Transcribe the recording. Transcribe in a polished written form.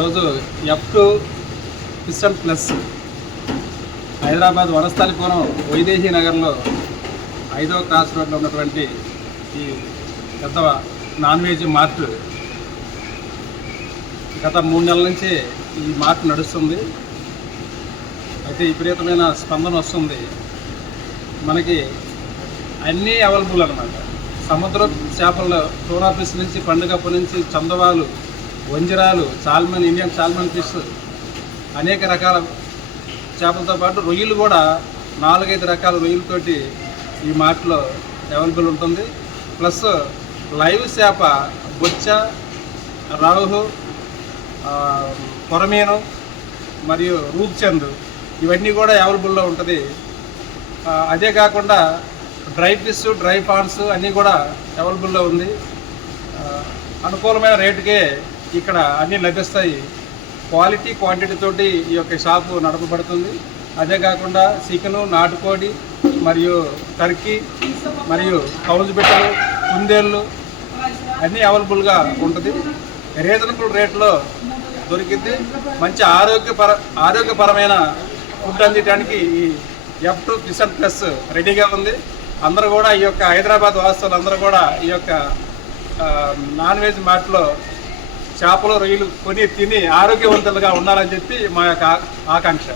ఈరోజు F2 fish and plus Hyderabad Vanasthalipuram Vaidehi నగర్లో 5వ క్రాస్ రోడ్లో ఉన్నటువంటి ఈ పెద్ద నాన్ వెజ్ మార్ట్ గత 3 నెలల నుంచి ఈ మార్ట్ నడుస్తుంది. అయితే విపరీతమైన స్పందన వస్తుంది. మనకి అన్నీ అవైలబుల్ అన్నమాట. సముద్ర చేపల్లో టూనా ఫిష్ నుంచి, పండుగప్ప నుంచి, చందవాలు, వంజరాలు, సాల్మన్, ఇండియన్ సాల్మన్ ఫిష్, అనేక రకాల చేపలతో పాటు రొయ్యలు కూడా 4-5 రకాల రొయ్యలతోటి ఈ మార్ట్లో అవైలబుల్ ఉంటుంది. ప్లస్ లైవ్ చేప, బొచ్చ, రాహు, కొరమీను మరియు రూప్చంద్ ఇవన్నీ కూడా అవైలబుల్లో ఉంటుంది. అదే కాకుండా డ్రై ఫిష్, డ్రై ప్రాన్స్ అన్నీ కూడా అవైలబుల్లో ఉంది. అనుకూలమైన రేటుకే ఇక్కడ అన్నీ లభిస్తాయి. క్వాలిటీ క్వాంటిటీ తోటి ఈ యొక్క షాపు నడపబడుతుంది. అదే కాకుండా చికెను, నాటుకోడి మరియు టర్కీ మరియు కౌజు బిడ్డలు, కుందేళ్ళు అన్నీ అవైలబుల్గా ఉంటుంది. రీజనబుల్ రేట్లో దొరికింది. మంచి ఆరోగ్యపరమైన ఫుడ్ అందించడానికి ఈ F2 ఫిష్ అండ్ ప్లస్ రెడీగా ఉంది. అందరూ కూడా ఈ యొక్క హైదరాబాద్ వాసులు అందరూ కూడా ఈ యొక్క నాన్ వెజ్ మార్ట్లో చేపలు, రొయ్యలు కొని తిని ఆరోగ్యవంతులుగా ఉండాలని చెప్పి మా యొక్క ఆకాంక్ష.